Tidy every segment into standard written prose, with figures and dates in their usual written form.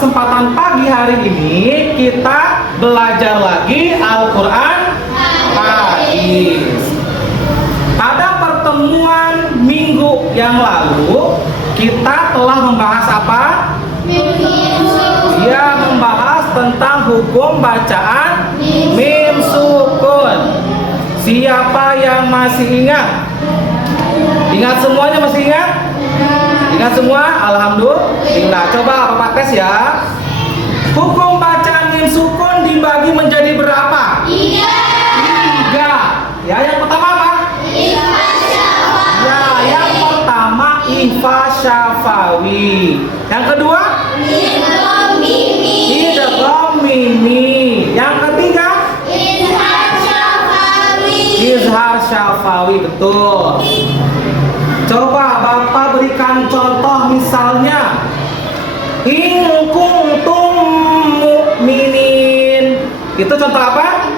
kesempatan pagi hari ini kita belajar lagi Al-Quran pagi. Pada pertemuan minggu yang lalu kita telah membahas apa? Ya, membahas tentang hukum bacaan mim sukun. Siapa yang masih ingat? Ingat semuanya, masih ingat? Ingat semua? Alhamdulillah. Coba Bapak tes ya. Hukum bacaan mim sukun dibagi menjadi berapa? Tiga. Ya, yang pertama apa? Ya, yang pertama ifa syafawi. Yang kedua? Idgham mimi. Yang ketiga? Izhar syafawi. Betul. Coba Bapak berikan contoh, misalnya in kuntum mu'minin. Itu contoh apa?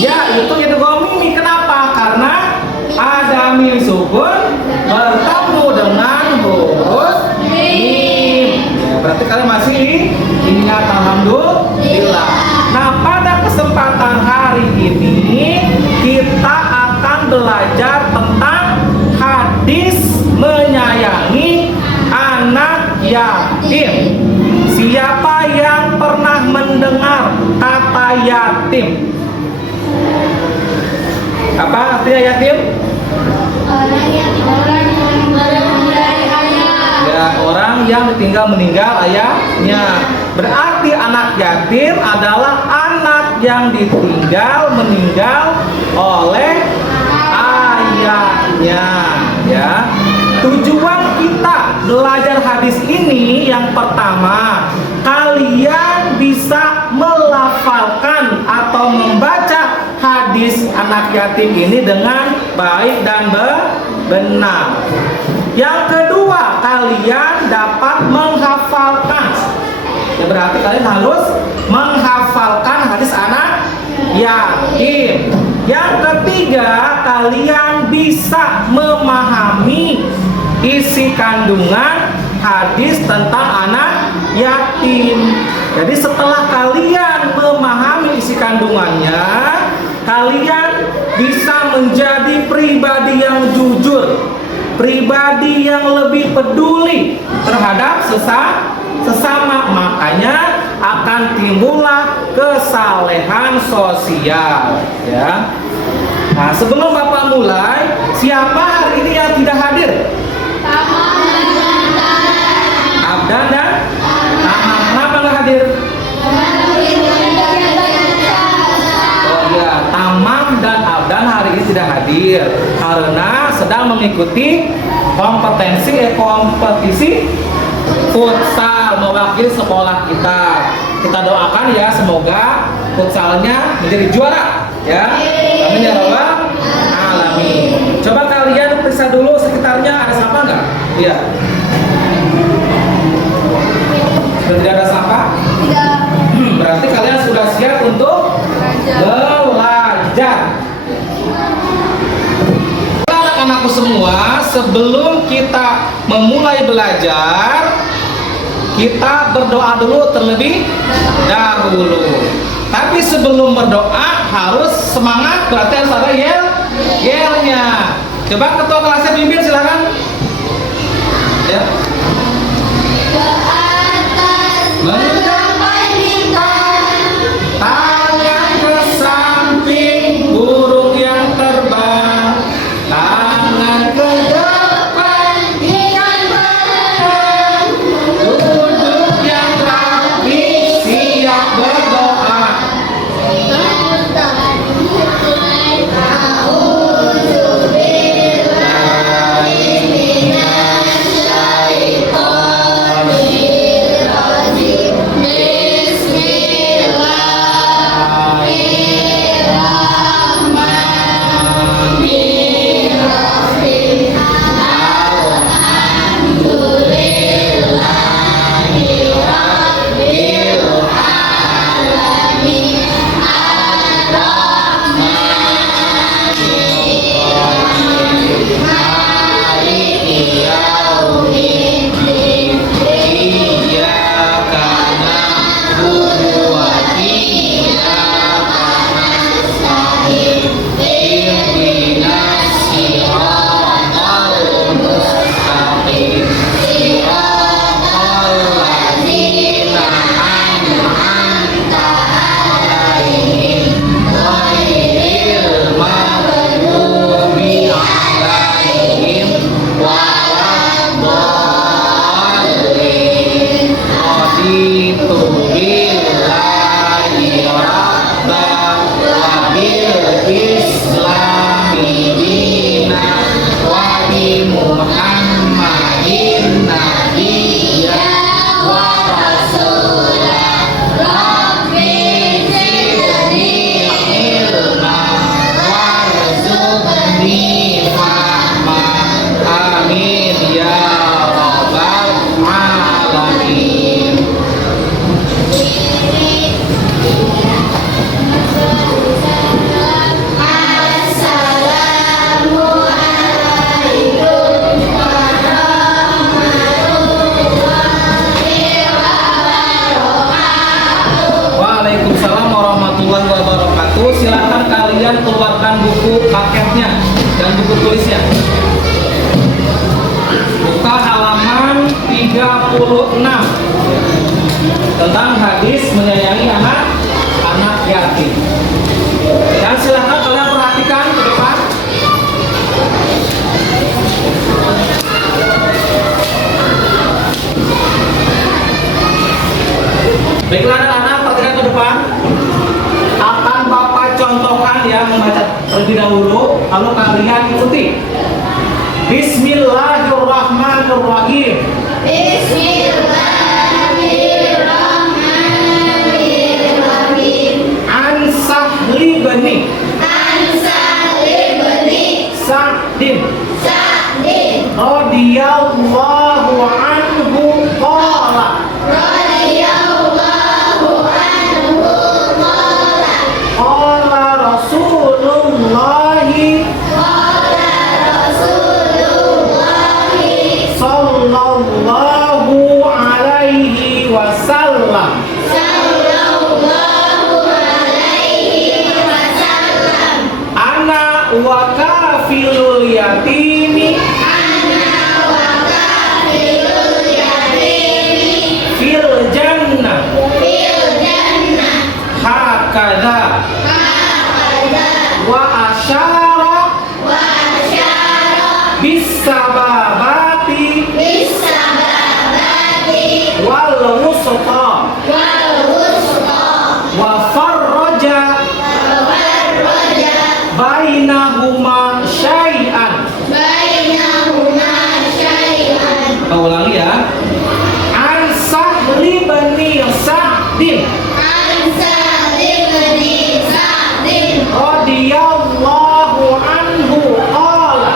Ya, itu idgham mimi. Kenapa? Karena ada mim sukun bertemu dengan huruf mim. Ya, berarti kalian masih ingat, alhamdulillah. Nah, pada kesempatan hari ini kita akan belajar tentang hadis menyayangi anak yatim. Siapa yang pernah mendengar kata yatim? Apa artinya yatim? Ya, orang yang meninggal ayahnya. Berarti anak yatim adalah anak yang meninggal oleh ayahnya. Ya. Tujuan kita belajar hadis ini yang pertama, kalian bisa melafalkan atau membaca hadis anak yatim ini dengan baik dan benar. Yang kedua, kalian dapat menghafalkan. Ya, berarti kalian harus menghafalkan hadis anak yatim. Yang ketiga, kalian bisa memahami isi kandungan hadis tentang anak yatim. Jadi setelah kalian memahami isi kandungannya, kalian bisa menjadi pribadi yang jujur, pribadi yang lebih peduli terhadap sesama. Makanya akan timbullah kesalehan sosial, ya. Nah, sebelum Bapak mulai, siapa hari ini yang tidak hadir? Abdan dan Tamam. Kenapa nggak hadir? Oh iya, Tamam dan Abdan hari ini tidak hadir karena sedang mengikuti kompetisi futsal mewakili sekolah kita. Kita doakan ya, semoga futsalnya menjadi juara, ya. Amin ya rabbal alamin. Coba kalian periksa dulu sekitarnya, ada sampah nggak? Iya. Sudah tidak ada sampah? Tidak. Berarti kalian sudah siap untuk belajar. Anak-anakku semua, sebelum kita memulai belajar, kita berdoa dulu terlebih dahulu. Tapi sebelum berdoa harus semangat, berarti harus ada yelnya. Coba ketua kelasnya pimpin, silakan. Ya. Mencapai bintang, tangan ke samping, burung yang terbang, tangan ke depan, ikan berenang, duduk yang rapi, siap berdoa. mengeluarkan buku paketnya dan buku tulisnya. Buka halaman 36 tentang hadis menyayangi anak yatim. Dan silahkan kalian perhatikan ke depan. Baiklah anak-anak, perhatikan ke depan. Akan Bapak contohkan ya, membaca terlebih dahulu, lalu kalian ikuti. Bismillahirrahmanirrahim. Bismillahirrahmanirrahim. An Sahli bani Sa'din radhiyallahu anhu qala qala Rasulullahi sallallahu alaihi wasallam ana wa kafilul yatimi fil jannah hakadha wa asyara bis sababati wal wusta wa farraja bainahuma syai'an. Kita ulangi ya. An Sahli bani Sa'din radhiyallahu anhu qala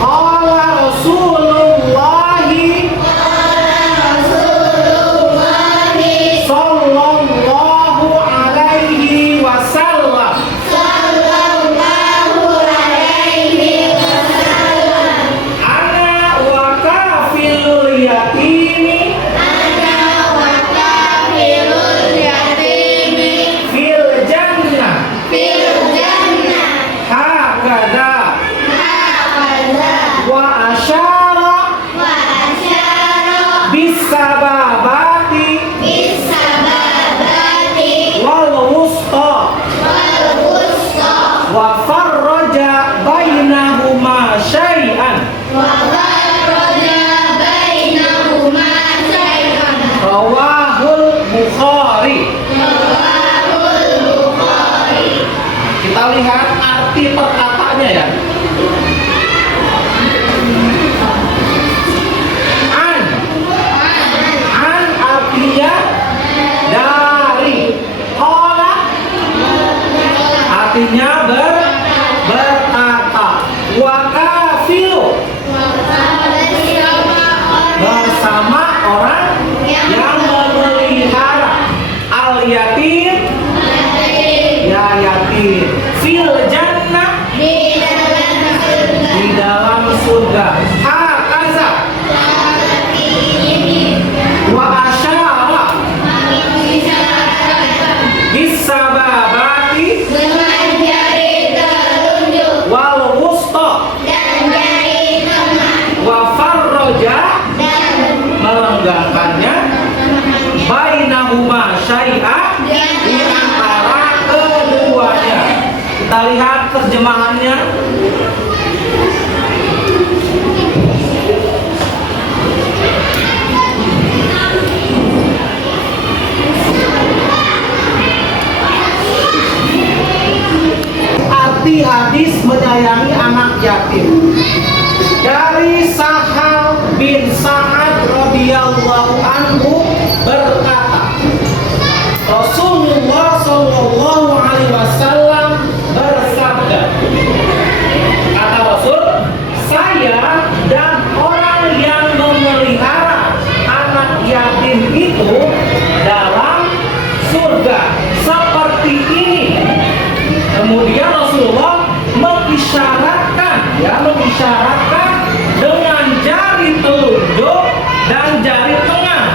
qala Rasulullahi sallallahu alaihi wasallam ana wa kafilul yatimi fil jannah hakadha wa asyara bis sababati wal wusta wa farraja bainahuma syai'an. Rawahul Bukhari. Kita lihat arti perkataannya ya. An artinya dari. Qala artinya berkata. Wa kafilu bersama orang yang memelihara. Al yatim ya yatim. Fil jannah di dalam surga. Hakaza wa asyara bisababati wal wusta wa farraja melenggangkannya bainahuma syai'a di antara keduanya. Kita lihat terjemahannya. Arti hadis menyayangi anak yatim dari Sahal bin Sa'ad radhiyallahu anhu berkata, Rasulullah sallallahu alaihi wasallam bersabda, kata Rasul, saya dan orang yang memelihara anak yatim itu dalam surga seperti ini. Kemudian Rasulullah mengisyaratkan dengan jari telunjuk dan jari tengah.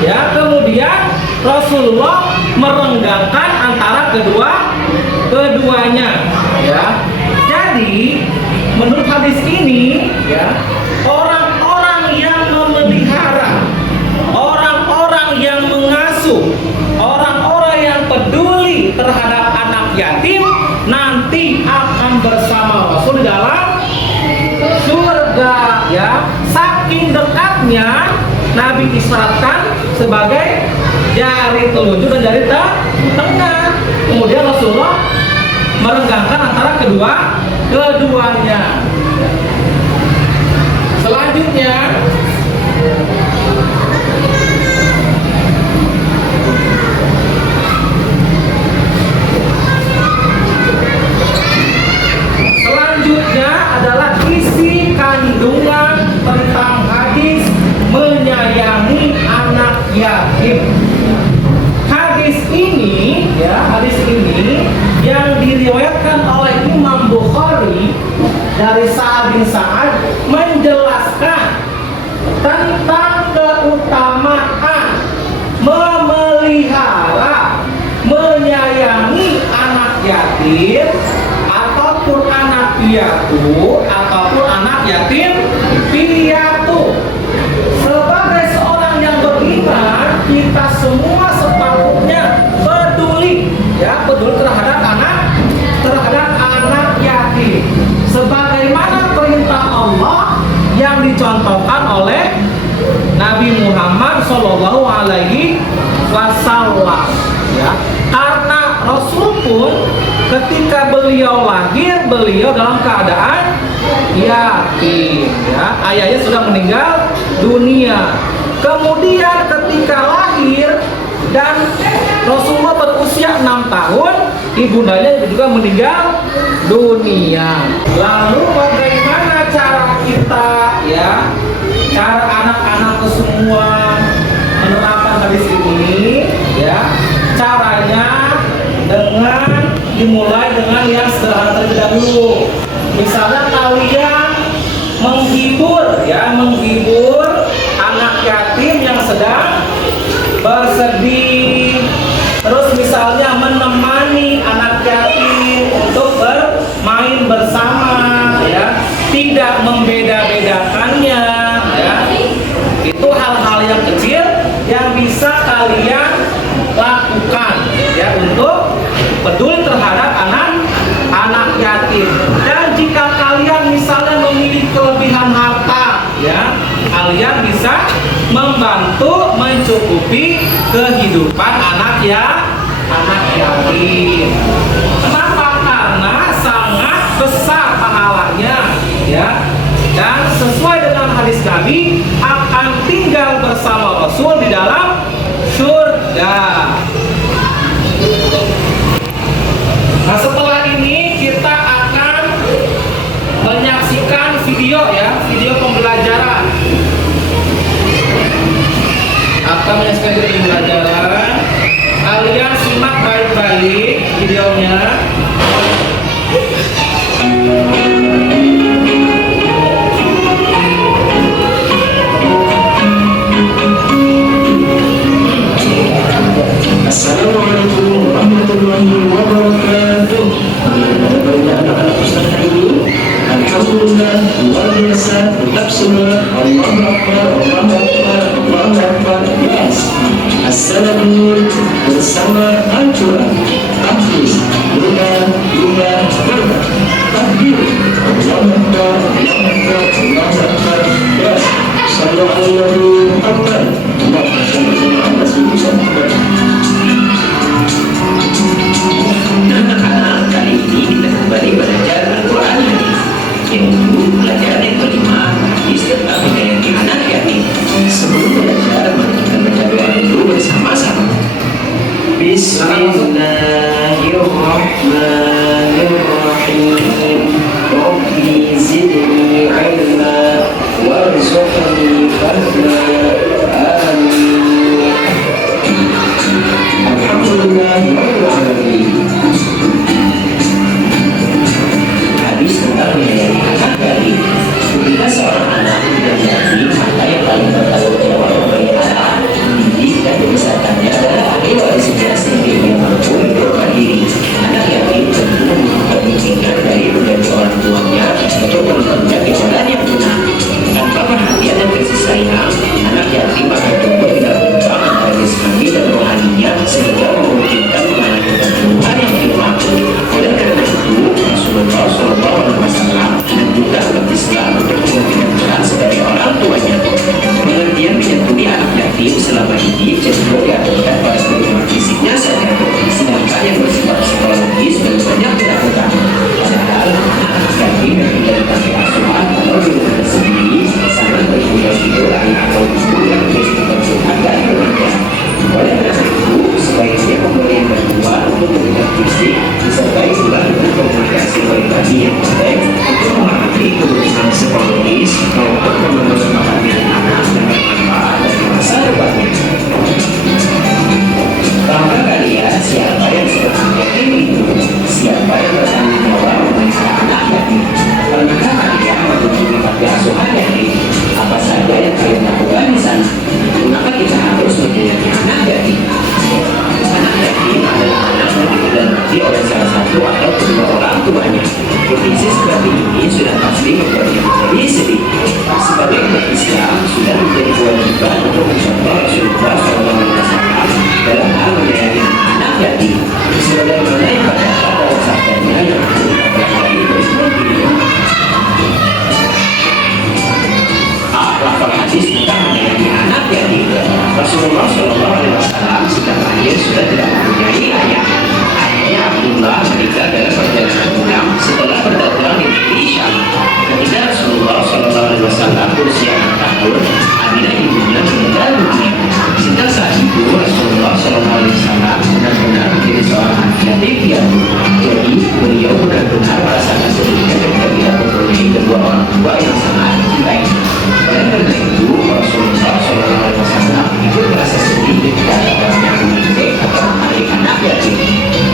Ya, kemudian Rasulullah merenggangkan antara keduanya, ya. Jadi menurut hadis ini, ya, orang-orang yang memelihara, orang-orang yang mengasuh, orang-orang yang peduli terhadap anak yatim nanti akan bersama Rasul di dalam surga, ya. Saking dekatnya Nabi isyaratkan sebagai jari telunjuk dan jari tengah. Kemudian Rasulullah merenggangkan antara keduanya. Selanjutnya adalah isi kandungan tentang hadis menyayangi anak yatim. Hadis ini yang diriwayatkan oleh Imam Bukhari dari Sa'ad bin Sa'ad menjelaskan tentang keutamaan memelihara, menyayangi anak yatim ataupun anak piatu ataupun anak yatim piatu. Sebagai seorang yang beriman, kita semua sepatutnya peduli terhadap anak yatim. Sebagaimana perintah Allah yang dicontohkan oleh Nabi Muhammad Shallallahu Alaihi Wasallam. Ya, karena Rasul pun ketika beliau lahir, beliau dalam keadaan yatim. Ya, ayahnya sudah meninggal dunia. Kemudian ketika lahir dan Rasulullah berusia 6 tahun, ibundanya juga meninggal dunia. Lalu bagaimana cara kita, ya, cara anak-anak semua menerapkan hadis ini, ya? Caranya dengan dimulai dengan yang sederhana terlebih dahulu. Misalnya kalian menghibur anak yatim yang sedang bersedih. Terus misalnya menemani anak yatim untuk bermain bersama, ya, tidak membeda-bedakannya, ya. Itu hal-hal yang kecil yang bisa kalian lakukan, ya, untuk peduli terhadap anak yatim. Dan jika kalian misalnya memiliki kelebihan harta, ya, kalian bisa membantu mencukupi kehidupan anak yatim. Kenapa? Karena sangat besar pahalanya, ya. Dan sesuai dengan hadis Nabi akan tinggal bersama Rasul di dalam surga. Nah, setelah ini kita akan menyaksikan video, ya, video pembelajaran. Akan menyaksikan video pembelajaran. Kalian simak baik-baik videonya. Assalamualaikum warahmatullahi wabarakatuh. Bagaimana anak-anak Ustaz hari ini? Alhamdulillah, luar biasa. Tetap semua Allahu Akbar, Allahu Akbar, Allahu Akbar. Yes. Assalamualaikum bersama Al-Quran. Tahfiz, Luna, Berba. Takbir, Allahu Akbar, Allahu Akbar, Allahu Akbar. Yes. Sallallahu Akbar. Allahumma shalli ala Muhammad. Anak-anak, kali ini kita kembali belajar Al-Quran yang untuk pelajaran yang kelima, hadis tentang menyayangi anak yatim. Sebelum belajar, mari kita baca doa dulu bersama-sama. Bismillahirrahmanirrahim. Rabbi zidni ilma warzuqni fahma. Amin. Alhamdulillah. Hadis tentang menyayangi anak yatim. Ketika seorang anak menjadi yatim, maka yang paling bertanggung jawab memberi anak, didik dan pembesarannya adalah satu atau kedua orang tuanya. Kondisi seperti ini sudah pasti membuat dia menjadi sedih. Sebagai umat Islam sudah menjadi kewajiban untuk mencontoh Rasulullah SAW dalam hal menyayangi anak yatim. Sebagaimana yang terdapat dalam sabdanya yang terkait berikut ini. Lafal hadis tentang menyayangi anak yatim. Rasulullah SAW sejak lahir sudah tidak mempunyai ayah. Ayahnya Abdullah menikah dalam perjalanan pulang setelah berdagang di negeri Syam. Ketika Rasulullah SAW berusia 6 tahun, Aminah ibunya meninggal dunia. Sejak saat itu Rasulullah SAW benar-benar menjadi seorang anak yatim piatu. Jadi beliau benar-benar merasakan sedih ketika tidak mempunyai kedua orang tua yang sangat mencintai. Oleh karena itu Rasulullah SAW ikut merasa sedih ketika ada orang yang mengejek atau menarik anak yatim.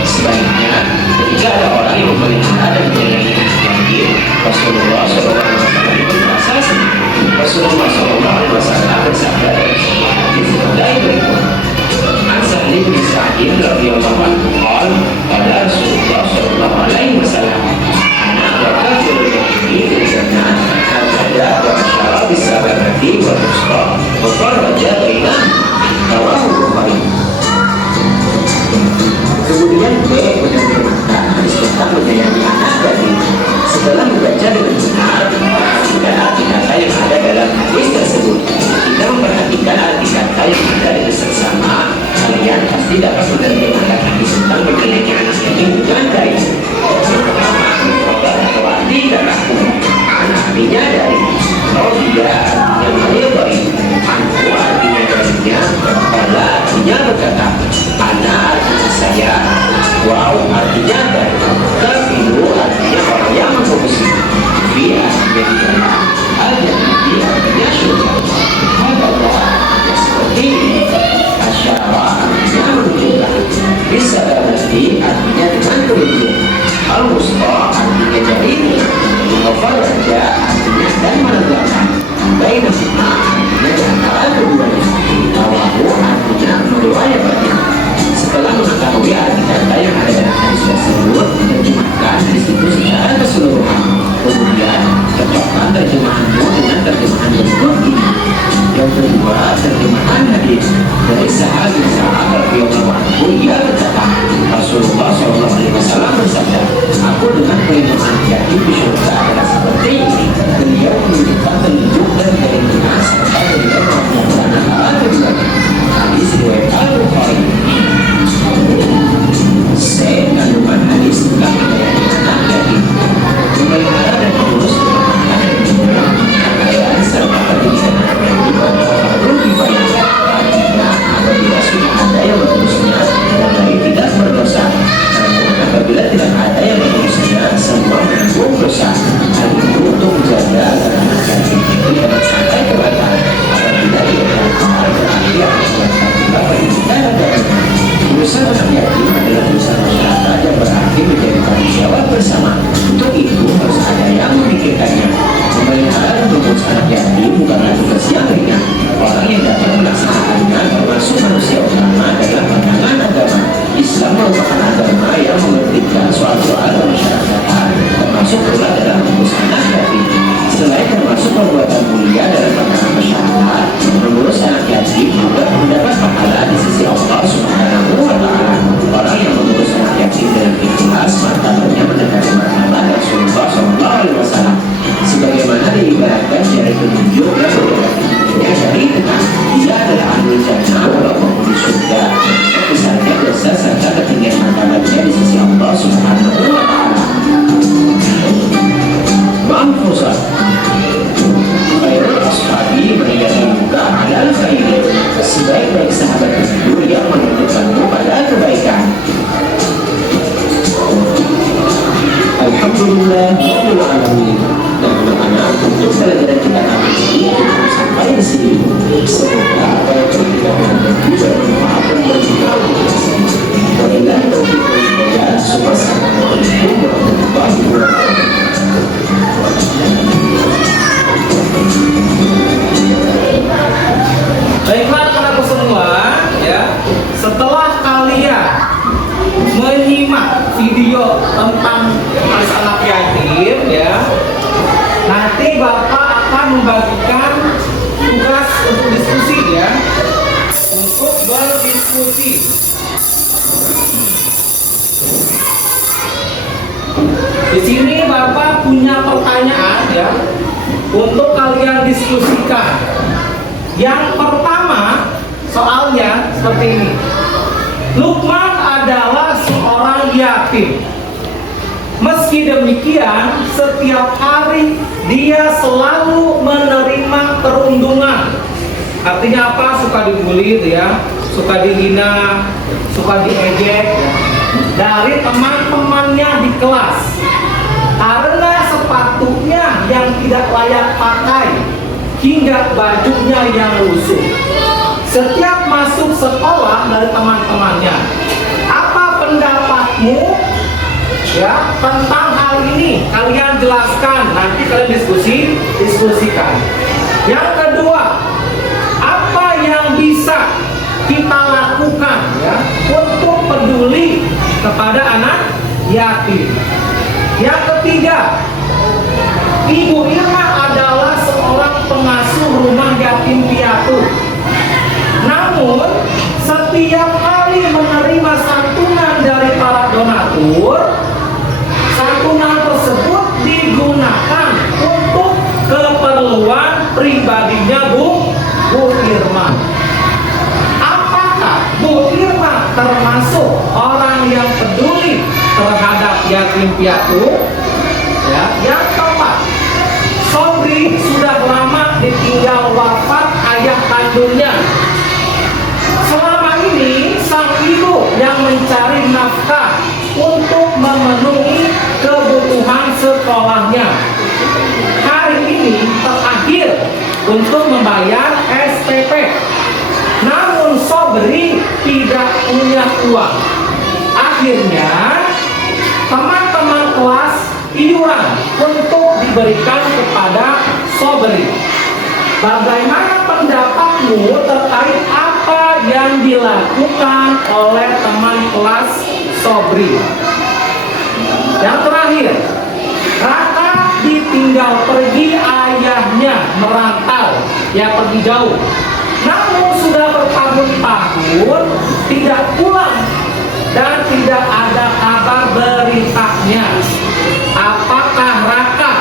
Sebaliknya, ketika ada orang yang memelihara dan menyayangi anak yatim, Rasulullah SAW ikut merasa sedih. Rasulullah SAW bersabda dalam sebuah hadis yang berikut. An Sahli bin Sa'id radhiyallahu anhu qala qala Rasulullah sallallahu alaihi wasallam ana wa kafirul yatimi fil jannah hatta wa asyara bis sababati wa tusqa wa faraja bainahum rawahu Bukhari. Kemudian B menerjemahkan hadis tentang menyayangi anak yatim. Setelah membaca dengan benar arti kata yang ada dalam hadis tersebut, kita memperhatikan arti kata yang ada dengan seksama, kalian pasti dapat menerjemahkan hadis tentang menyayangi anak yatim dengan baik. Yang pertama, produk atau arti dan aku. Anak artinya dari Rodia yang menyebabkan Anku artinya darinya, Kala artinya berkata, Anak artinya saya, Wow artinya dari, Kafiru artinya orang yang memfokusi, Via artinya di dalam, Al-Jannati artinya surga, Hadallah artinya seperti ini, Asyara artinya menunjukkan, Bisa berarti artinya dengan telunjuk, Al-Wusta artinya jarinya, Al-Faraja artinya dan menegakkan, Bainahuma artinya di antara keduanya, Rawahu artinya meriwayatkannya. Setelah mengetahui arti kata yang ada dalam hadis tersebut, terjemahkan hadis itu secara keseluruhan. Kemudian cocokkan terjemahanmu dengan terjemahan berikut ini. Yang kedua, terjemahan hadis dari Sa'ad bin Sa'ad radhiyallahu anhu. Ia berkata, Rasulullah SAW bersabda, aku dengan perlindungan yatim di surga adalah seperti ini. Beliau menunjukkan telunjuk dan perlindungan serta beliau melakukan hal keduanya. Hadis riwayat Al-Bukhari. C. Kandungan hadis tentang menyayangi anak yatim. Memelihara dan mengurus anak dan juga kekayaan serta pendidikan anak yatim perlu dibayar. Artinya, apabila sudah ada yang mengurusnya, orang lain tidak berdosa. Namun, apabila tidak ada yang mengurusnya, semua menanggung dosa. Hal itu untuk menjaga agar anak yatim tidak sampai kebantai. Apabila ia terlantar berarti akan melantar juga pendidikan agamanya. Urusan anak yatim adalah urusan masyarakat yang berarti menjadi tanggung jawab bersama. Untuk itu harus ada yang memikirkannya. Memelihara dan mengurus anak yatim bukanlah tugas yang ringan. Orang yang dapat melaksanakannya termasuk manusia utama dalam pandangan agama. Islam merupakan agama yang mementingkan soal-soal kemasyarakatan, termasuk pula dalam mengurus anak yatim. Selain termasuk perbuatan mulia dalam pandangan masyarakat, mengurus anak yatim juga mendapat pahala di sisi Allah Subhanahu wa Ta'ala. Orang yang mengurus anak yatim dengan ikhlas, martabatnya mendekati martabat Rasulullah SAW. Sebagaimana diibaratkan jari telunjuk yang berbeda dari tengah, dia adalah ahli jannah walaupun di surga. Besarnya dosa serta ketinggian martabatnya di sisi Allah Subhanahu wa Ta'ala. Manfusat Khairul Ashabi meninggalkan muka adalah khair. Sebaik-baik sahabat itu yang menunjukkanmu pada kebaikan. Alhamdulillah Rabbil Alamin. Dan anak-anak untuk pelajaran kita kali ini sampai di sini. Semoga apa yang kita lakukan bisa bermanfaat bagi kamu. Wabillahi taufiq wal hidayah. Assalamualaikum warahmatullahi wabarakatuh. Baiklah anak-anakku semua, ya. Setelah kalian menyimak video tentang anak yatim ya. Nanti Bapak akan membagikan tugas untuk diskusi ya. Untuk berdiskusi. Di sini Bapak punya pertanyaan ya untuk kalian diskusikan. Yang pertama soalnya seperti ini. Lukman adalah seorang yatim. Meski demikian, setiap hari dia selalu menerima perundungan. Artinya apa? Suka dibully ya, suka dihina, suka diejek ya, dari teman-temannya di kelas. Karena sepatunya yang tidak layak pakai hingga bajunya yang lusuh. Setiap masuk sekolah dari teman-temannya. Apa pendapatmu ya tentang hal ini? Kalian jelaskan, nanti kalian diskusikan. Yang kedua, apa yang bisa kita lakukan ya untuk peduli kepada anak yatim? Yang ketiga, Ibu Irma adalah seorang pengasuh rumah yatim piatu. Namun, setiap kali menerima santunan dari para donatur, santunan tersebut digunakan untuk keperluan pribadinya Bu Irma. Apakah Bu Irma termasuk orang yang peduli terhadap yatim piatu? Ya, yang keempat, Sobri sudah lama ditinggal wafat ayah kandungnya. Selama ini sang ibu yang mencari nafkah untuk memenuhi kebutuhan sekolahnya. Hari ini terakhir untuk membayar SPP. Namun Sobri tidak punya uang. Akhirnya teman-teman kelas iuran untuk diberikan kepada Sobri. Bagaimana pendapatmu terkait apa yang dilakukan oleh teman kelas Sobri? Yang terakhir, Raka ditinggal pergi ayahnya merantau, ya pergi jauh. Namun sudah bertahun-tahun tidak pulang dan tidak ada kabar beritanya. Apakah Raka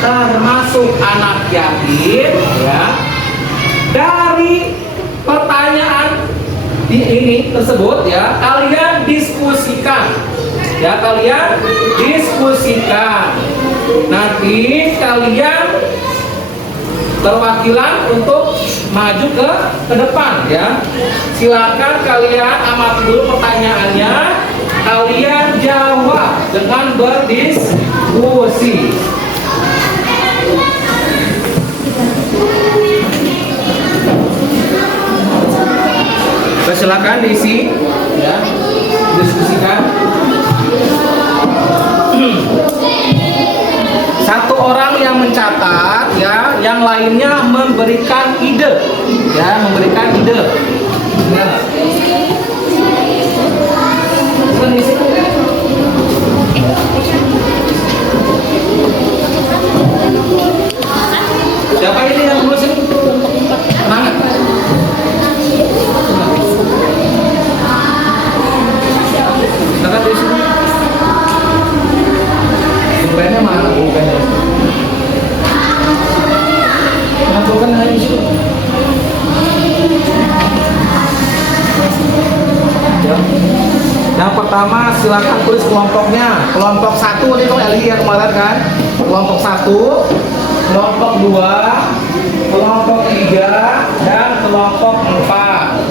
termasuk anak yatim? Ya. Dari pertanyaan ini tersebut ya, kalian diskusikan. Ya, kalian diskusikan. Nanti kalian perwakilan untuk maju ke depan ya. Silakan kalian amati dulu pertanyaannya. Kalian jawab dengan berdiskusi. Silakan diisi ya, diskusikan. Satu orang yang mencatat ya, yang lainnya memberikan ide ya, memberikan ide. Ya. Siapa ini yang nulis ini? Tenang. Silakan di sini. Pulpennya mana pulpennya? Mana pulpen ada di situ? Ya. Yang pertama silakan tulis kelompoknya. Kelompok 1 ini kalau Eli ya kemarin kan. Kelompok 1, kelompok 2, kelompok 3, dan kelompok 4.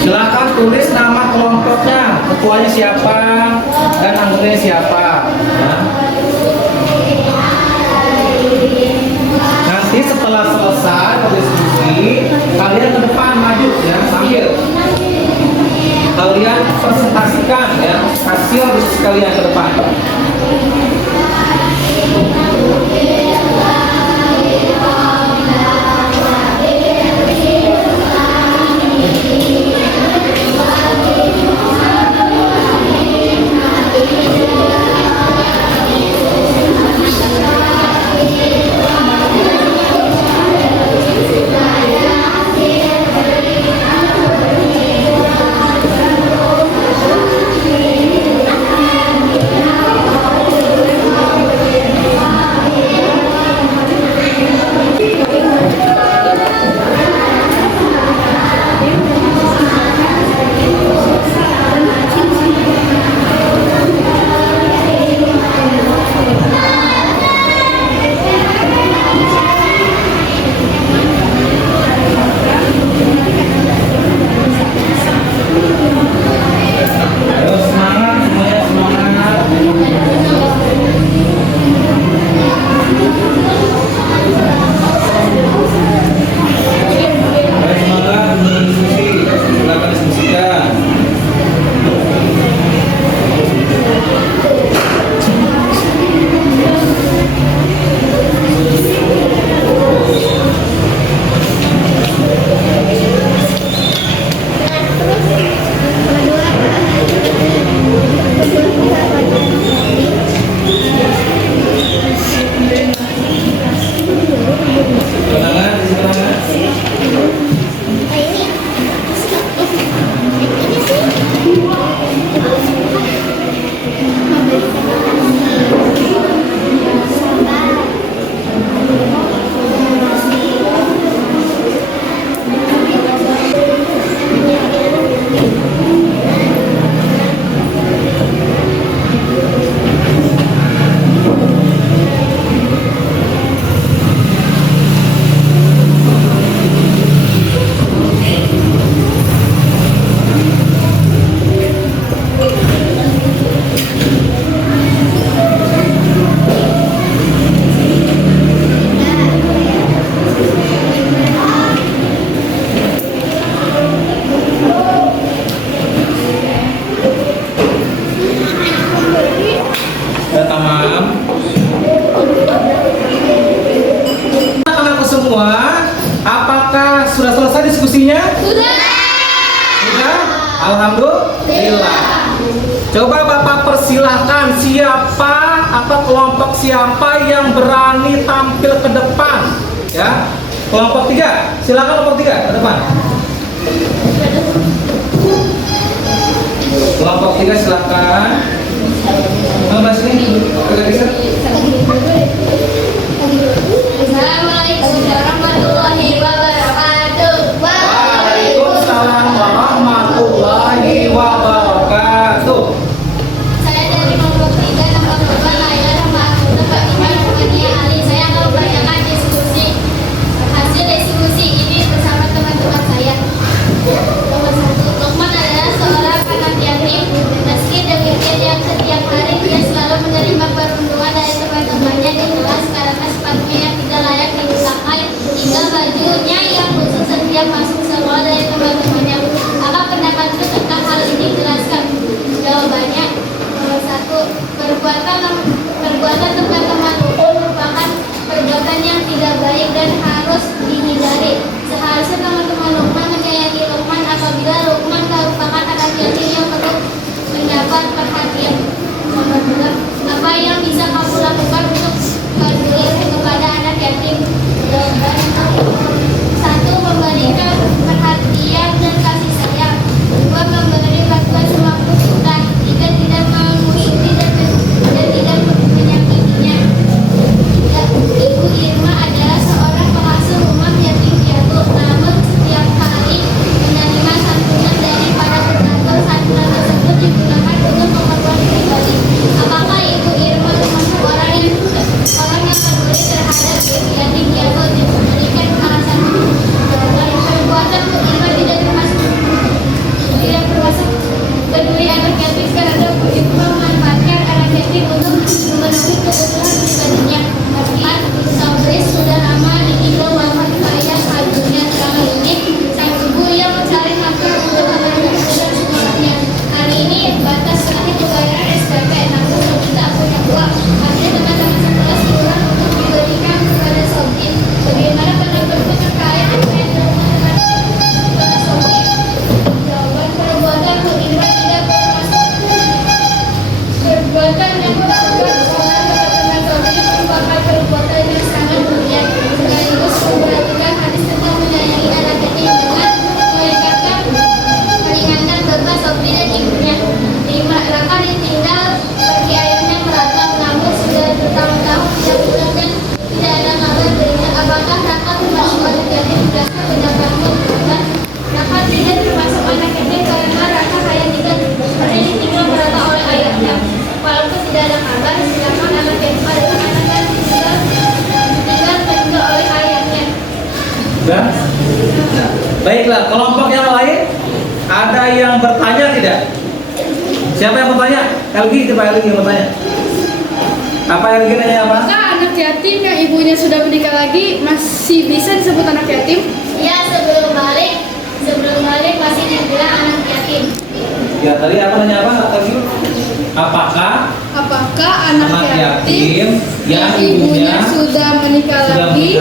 Silakan tulis nama kelompoknya, ketuanya siapa dan anggotanya siapa. Nah. Nanti setelah selesai berdiskusi, kalian ke depan maju ya, sambil kalian presentasikan ya hasil diskusi kalian ke depan. Alhamdulillah. Coba Bapak persilahkan siapa kelompok siapa yang berani tampil ke depan, ya? Kelompok 3, silakan kelompok 3 ke depan. Kelompok 3 silakan. Mas ini agak geser. Assalamualaikum warahmatullahi wabarakatuh. Waalaikumsalam warahmatullahi wabarakatuh. Saya dari kelompok 3 nomor 2 Laila Rahmatul Pak Iman Rahmania Ali. Saya akan membacakan hasil diskusi ini bersama teman-teman saya. Nomor 1, Lukman adalah seorang anak yatim. Meski demikian yang setiap hari dia selalu menerima perundungan dari teman-temannya di kelas karena sepatunya yang tidak layak dipakai hingga bajunya yang busuk setiap masuk sekolah dari teman-temannya. Apa pendapatmu tentang hal ini? Jelaskan. Jawabannya, nomor 1, perbuatan teman-teman Lukman merupakan perbuatan yang tidak baik dan harus dihindari. Seharusnya teman-teman Lukman menyayangi Lukman apabila Lukman merupakan anak yatim yang perlu mendapat perhatian. Nomor 2, apa yang bisa kamu lakukan untuk peduli kepada anak yatim? Jawabannya, 1, memberikan perhatian dan kasih sayang. 2, memberi bantuan sewaktu butuh. 3, tidak mengusuti dan tidak menyakitinya. 3, Ibu Irma adalah seorang pengasuh rumah yatim piatu, namun setiap hari menerima santunan dari para tetangga. Santunan tersebut digunakan untuk keperluan pribadi. Apakah Ibu Irma termasuk orang yang peduli terhadap yatim piatu? Diberikan alasan. Perbuatan Bu Irma tidak termasuk peduli anak yatim karena Bu Irma memanfaatkan anak yatim untuk memenuhi kebutuhan pribadinya. 4, Sobris sudah lama ditinggal wafat ayah kandungnya. Selama ini sang ibu yang mencari nafkah untuk anak-anak dan sekolahnya. Hari ini batas terakhir pembayaran SPP, namun Sobri tak punya uang. Akhirnya teman-teman sekolah sekolah untuk diberikan kepada Sobri. Bagaimana pendapatmu terkait dengan teman-teman kepada Sobri? Jawaban, perbuatan Bu Irma tidak termasuk perbuatan yang dilakukan oleh teman-teman Sobri merupakan perbuatan yang sangat mulia. Sekaligus memperhatikan hadis tentang menyayangi anak yatim dengan meringankan beban Sobri dan ibunya. 5, Raka ditinggal pergi ayahnya merantau, namun sudah bertahun-tahun tidak pulang dan tidak ada kabar darinya. Apakah Raka termasuk anak yatim? Berdasarkan pendapatmu, Raka tidak termasuk anak yatim karena Raka hanya ditinggal merantau oleh ayahnya. Walaupun tidak ada kabar, sedangkan anak yatim adalah anak yang ditinggal oleh ayahnya. Sudah? Baiklah, kelompok yang lain ada yang bertanya tidak? Siapa yang bertanya? Elgi, coba Elgi yang bertanya. Apa Elgi nanya apa? Apakah anak yatim yang ibunya sudah menikah lagi masih bisa disebut anak yatim? Ya, sebelum balik masih dibilang anak yatim. Ya, tadi apa nanya apa? Elgi? Apakah Anak yatim yang ibunya sudah menikah lagi,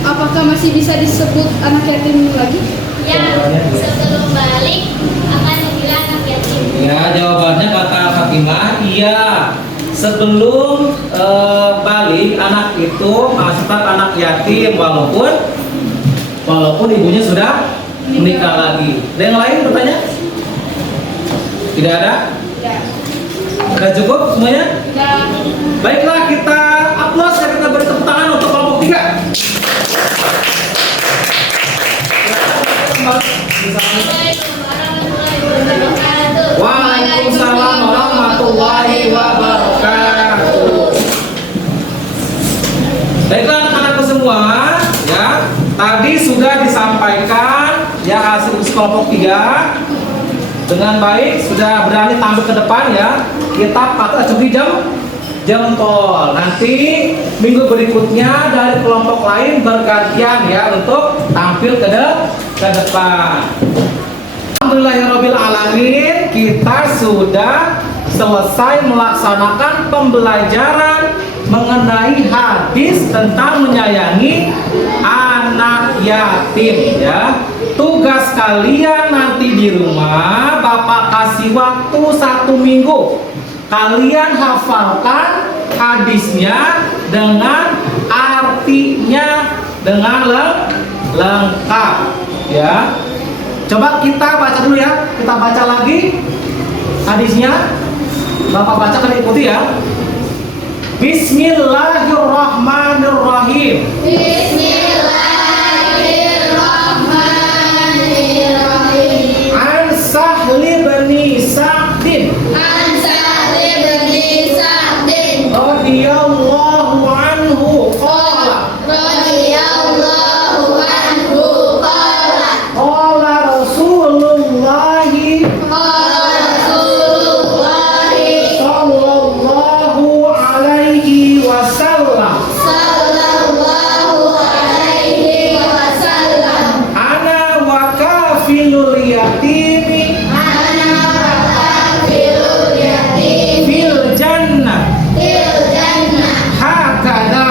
apakah masih bisa disebut anak yatim lagi? Ya, sebelum balik akan dibilang anak yatim. Ya, jawabannya kata Fatimah, iya. Sebelum balik anak itu masih tetap anak yatim walaupun ibunya sudah menikah lagi. Ada yang lain bertanya? Tidak ada? Sudah cukup semuanya? Baiklah, kita aplaus, kita beri tepuk tangan untuk kelompok 3. Waalaikumsalam warahmatullahi wabarakatuh. Baiklah anak-anakku semua, ya. Tadi sudah disampaikan ya hasil kelompok 3 dengan baik, sudah berani tampil ke depan ya. Kita patut curi jempol. Nanti minggu berikutnya dari kelompok lain bergantian ya untuk tampil ke depan. Alhamdulillahirabbil alamin, kita sudah selesai melaksanakan pembelajaran mengenai hadis tentang menyayangi anak yatim ya. tugas kalian nanti di rumah Bapak kasih waktu 1 minggu. Kalian hafalkan hadisnya dengan artinya dengan lengkap ya. Coba kita baca dulu ya. Kita baca lagi hadisnya. Bapak bacakan, ikuti ya. Bismillahirrahmanirrahim. Bismillahirrahmanirrahim. An Sahli bin Sa'din radhiyallahu anhu qala Radhiyallahu anhu qala qala Rasulullah qala Rasulullah sallallahu alaihi wasallam sallallahu alaihi wasallam ana wa kafilul yatimi ana kafilul yatim fil jannah fil jannah hakada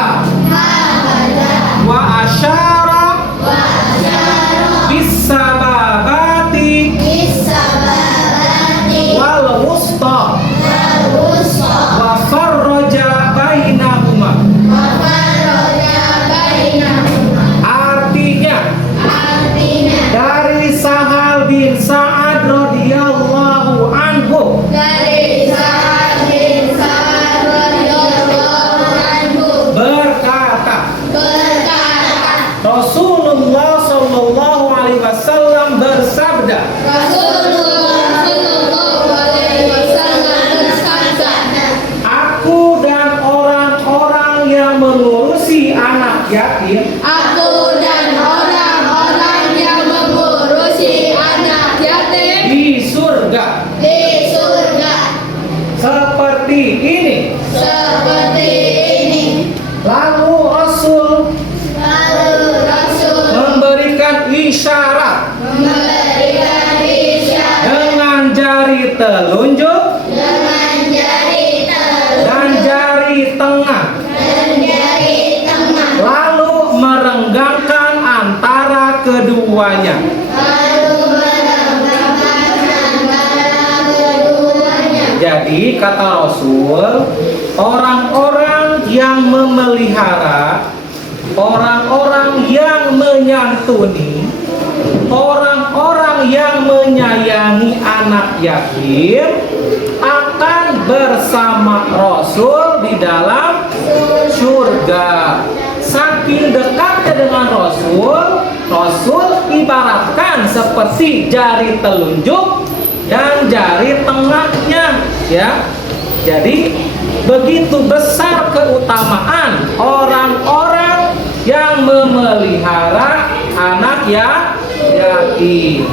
hakada wa asyara wa asyara bis sababati bisababati wal wusta wal wusta wa farraja bainahuma. wa faraja bainahuma. Artinya Artinya dari Sahal bin Sa'ad radhiyallahu anhu dari Sa'ad bin Sa'ad radhiyallahu anhu berkata, Rasulullah sallallahu alaihi wasallam bersabda, Rasulullah sallallahu alaihi wasallam bersabda, aku dan orang-orang yang mengurusi anak yatim aku dan orang-orang yang mengurusi anak yatim di surga di surga seperti ini. seperti ini. Lalu Rasul Lalu Rasul memberikan isyarat memberikan isyarat dengan jari telunjuk dengan jari telunjuk dan jari tengah, dan jari tengah, lalu merenggangkan antara keduanya. lalu merenggangkan antara keduanya. Jadi kata Rasul, orang-orang yang memelihara, orang-orang yang menyantuni, orang-orang yang menyayangi anak yatim akan bersama Rasul di dalam surga. Saking dekatnya dengan Rasul, Rasul ibaratkan seperti jari telunjuk dan jari tengahnya, ya. Jadi begitu besar keutamaan orang-orang yang memelihara anak yatim.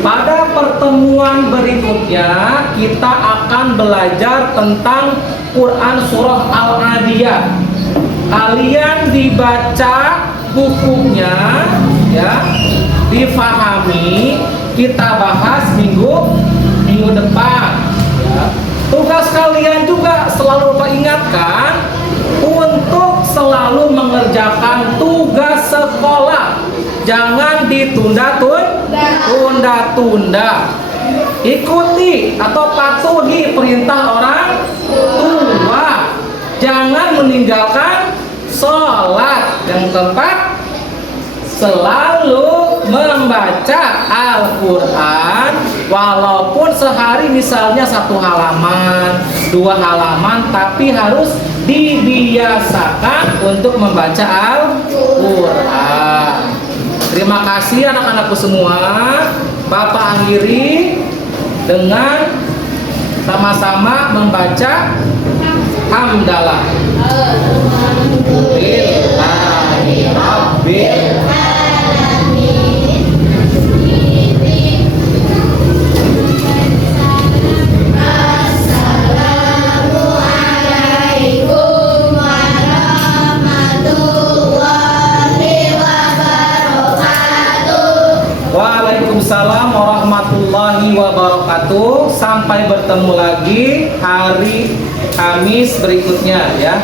Pada pertemuan berikutnya kita akan belajar tentang Quran surah Al-Adiyah. Kalian dibaca bukunya, ya, difahami. Kita bahas minggu depan. Ya. Tugas kalian juga selalu Bapak ingatkan untuk selalu mengerjakan tugas sekolah. Jangan ditunda-tunda. Ikuti atau patuhi perintah orang tua. Jangan meninggalkan sholat. Yang keempat, selalu membaca Al-Quran, walaupun sehari misalnya 1 halaman, 2 halaman, tapi harus dibiasakan untuk membaca Al-Quran. Terima kasih anak-anakku semua. Bapak akhiri dengan sama-sama membaca hamdalah. Lillahi Rabbil Assalamualaikum warahmatullahi wabarakatuh. Waalaikumsalam warahmatullahi wabarakatuh. Sampai bertemu lagi hari Kamis berikutnya, ya.